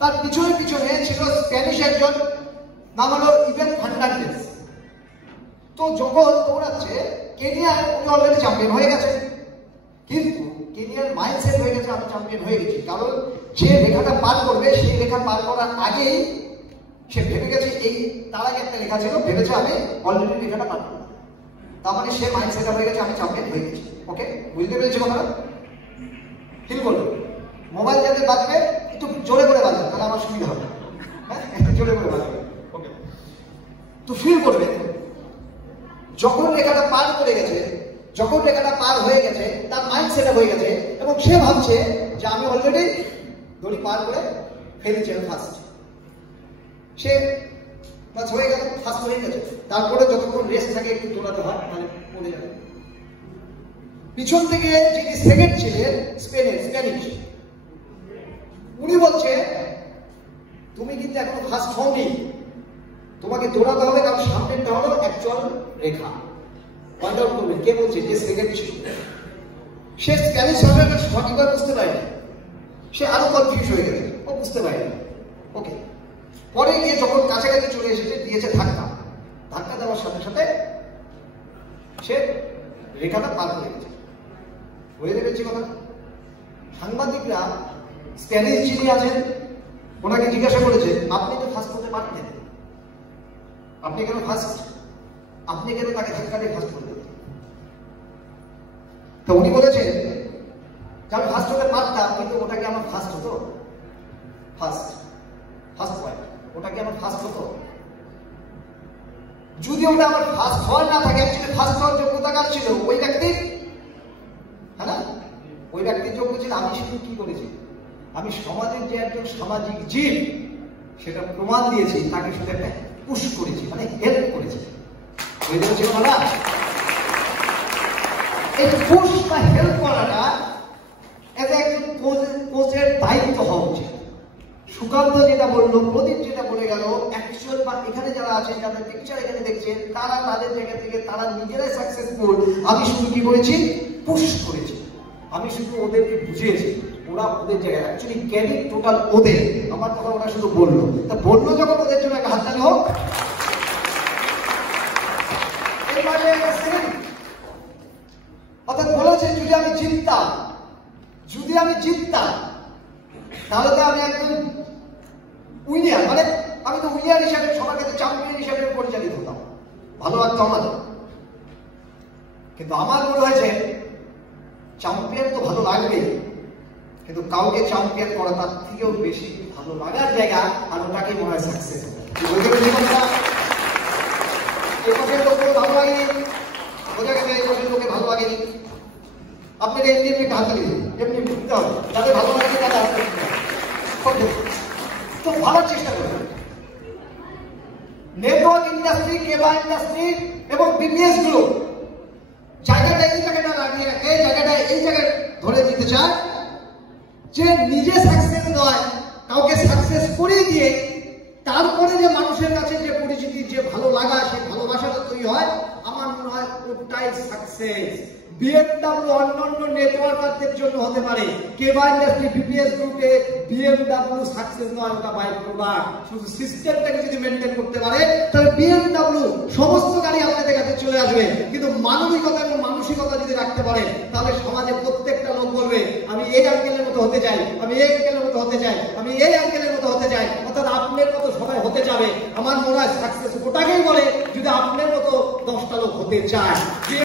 তার পিছনে পিছনে ছিল স্প্যানিশ একজন, নাম হলো ইভেন ফার্নান্ডেজ। তো যখন দৌড়াচ্ছে কেনিয়ায় উনি অলরেডি চ্যাম্পিয়ন হয়ে গেছে, কিন্তু কেনিয়ার মাইন্ডসেট হয়ে গেছে আমি চ্যাম্পিয়ন হয়ে গেছি, কারণ যে রেখাটা পার করবে সেই রেখা পার করার আগেই সে ভেবে গেছে, এই তার আগে একটা লেখা ছিল, ভেবেছে আমি অলরেডি রেখাটা পার করবো, তার মানে সে মাইন্ডসেট হয়ে গেছে আমি চ্যাম্পিয়ন হয়ে গেছি। ওকে, বুঝতে পেরেছি কথাটা? ফিল করবে, মোবাইল যাতে বাজবে একটু জোরে করে বাজবে, তাহলে আমার সুবিধা হবে। হ্যাঁ, একটু জোরে করে বাজবে। ওকে, তো ফিল করবে যখন রেখাটা পার করে গেছে, যখন রেখাটা পার হয়ে গেছে তার মাইন্ড সেট হয়ে গেছে এবং সে ভাবছে যে আমি অলরেডি দড়ি পার করে ফেলেছি, ফার্স্ট। সে বাস হয়ে গেল, ফার্স্ট হয়ে গেছে। তারপরে যতক্ষণ রেস্ট থাকে একটু দৌড়াতে হয়, মানে পড়ে যাবে। পিছন থেকে যিনি সেকেন্ড ছিলেন স্প্যানিশ, উনি বলছে তুমি কিন্তু এখনো ফার্স্ট হওনি, তোমাকে দৌড়াতে হবে, কারণ সামনেটা হলো অ্যাকচুয়াল রেখা। পয়েন্ট আউট করবেন কে বলছে, যে সেকেন্ড ছিল। সে স্প্যানিশ ভাষাটা সঠিকভাবে বুঝতে পারেনি, সে আরো কনফিউজ হয়ে গেছে, ও বুঝতে পারেনি। ওকে, পরে গিয়ে যখন কাছাকাছি চলে এসেছে দিয়েছে ধাক্কা, ধাক্কা দেওয়ার সাথে সাথে সে রেখাটা পার করে গেছে। বুঝতে পেরেছি কথা? সাংবাদিকরা স্প্যানিশ যিনি আছেন ওনাকে জিজ্ঞাসা করেছে, আপনি তো ফার্স্ট হতে পারতেন, আপনি কেন ফার্স্ট, আপনি কেন তাকে ধাক্কা দিয়ে ফার্স্ট করে দিলেন? তো উনি বলেছেন যে আমি ফার্স্ট হতে পারতাম, কিন্তু ওটাকে আমার ফার্স্ট হতো, ফার্স্ট পয়েন্ট, ওটাকে আমার ফার্স্ট হতো। যদি ওটা আমার ফার্স্ট হওয়ার না থাকে, অ্যাকচুয়ালি ফার্স্ট হওয়ার যোগ্যতা কার ছিল? ওই ব্যক্তি, হ্যাঁ না? ওই ব্যক্তির যোগ্য ছিল। আমি শুধু কি করেছি, আমি সমাজের যে একজন সামাজিক জীব সেটা প্রমাণ দিয়েছি, তাকে শুধু একটা পুশ করেছি, মানে হেল্প করেছি। বুঝতে পেরেছি কথা? এই পুশ বা হেল্প করাটা এটা একজন কোচের দায়িত্ব হওয়া উচিত। সুকান্ত যেটা বললো, প্রদীপ যেটা বলে গেল, অ্যাকচুয়াল বা এখানে যারা আছেন, যাদের পিকচার এখানে দেখছেন, তারা তাদের জায়গা থেকে তারা নিজেরাই সাকসেসফুল। আমি শুধু কি করেছি, পুশ করেছি, আমি শুধু ওদেরকে বুঝিয়েছি, ওরা ওদের জায়গায় অ্যাকচুয়ালি ক্যারিং টোটাল ওদের। আমার কথা ওরা শুধু বললো, তা বললো যখন ওদের জন্য একটা হাততালি হোক। অর্থাৎ বলেছে যদি আমি জিততাম, তাহলে তো আমি একদম উইনার, মানে আমি তো উইনার হিসাবে সবার কাছে চ্যাম্পিয়ন হিসাবে পরিচালিত হতাম, ভালো লাগতো আমার। কিন্তু আমার মনে হয়েছে চ্যাম্পিয়ন তো ভালো লাগবে, কিন্তু কাউকে চ্যাম্পিয়ন করা তার থেকেও বেশি ভালো লাগার জায়গা, আর ওটাকে মনে হয় সাকসেস। এপাশের লোককে ভালো লাগেনি, বোঝা গেছে এপাশের লোকে ভালো লাগেনি। আপনাকে এমনি এমনি হাততালি দিন, এমনি বুঝতে হবে, যাদের ভালো লাগছে তাদের হাততালি দিতে হবে। তো ভাবার চেষ্টা করবেন। নেটওয়ার্ক ইন্ডাস্ট্রি, কেবল ইন্ডাস্ট্রি এবং বিজনেস গুলো জায়গাটা এই জায়গাটা লাগিয়ে রাখে, জায়গাটা এই জায়গায় ধরে দিতে চায় যে নিজে সাকসেস নয়, কাউকে সাকসেস করে দিয়ে তারপরে যে মানুষের কাছে যে পরিচিতি, যে ভালো লাগা, সেই ভালোবাসাটা তৈরি হয়, আমার মনে হয় ওটাই সাকসেস। BMW অন্যান্য নেটওয়ার্কারদের জন্য হতে পারে, কেবল ইন্ডাস্ট্রি, বিপিএস গ্রুপে BMW সাকসেস নয়, ওটা বাই প্রোডাক্ট। শুধু সিস্টেমটাকে যদি মেনটেন করতে পারে, তাহলে BMW সমস্ত গাড়ি আপনাদের কাছে চলে আসবে। কিন্তু মানবিকতা এবং মানসিকতা যদি রাখতে পারে, তাহলে সমাজে প্রত্যেকটা লোক বলবে আমি এই আঙ্কেলের মতো হতে চাই, আমি এই আঙ্কেলের মতো হতে চাই, আমি এই আঙ্কেলের মতো হতে চাই। অর্থাৎ আপনার মতো সবাই হতে যাবে। আমার মনে হয় সাকসেস ওটাকেই বলে যদি আপনার মতো 10টা লোক হতে চায়।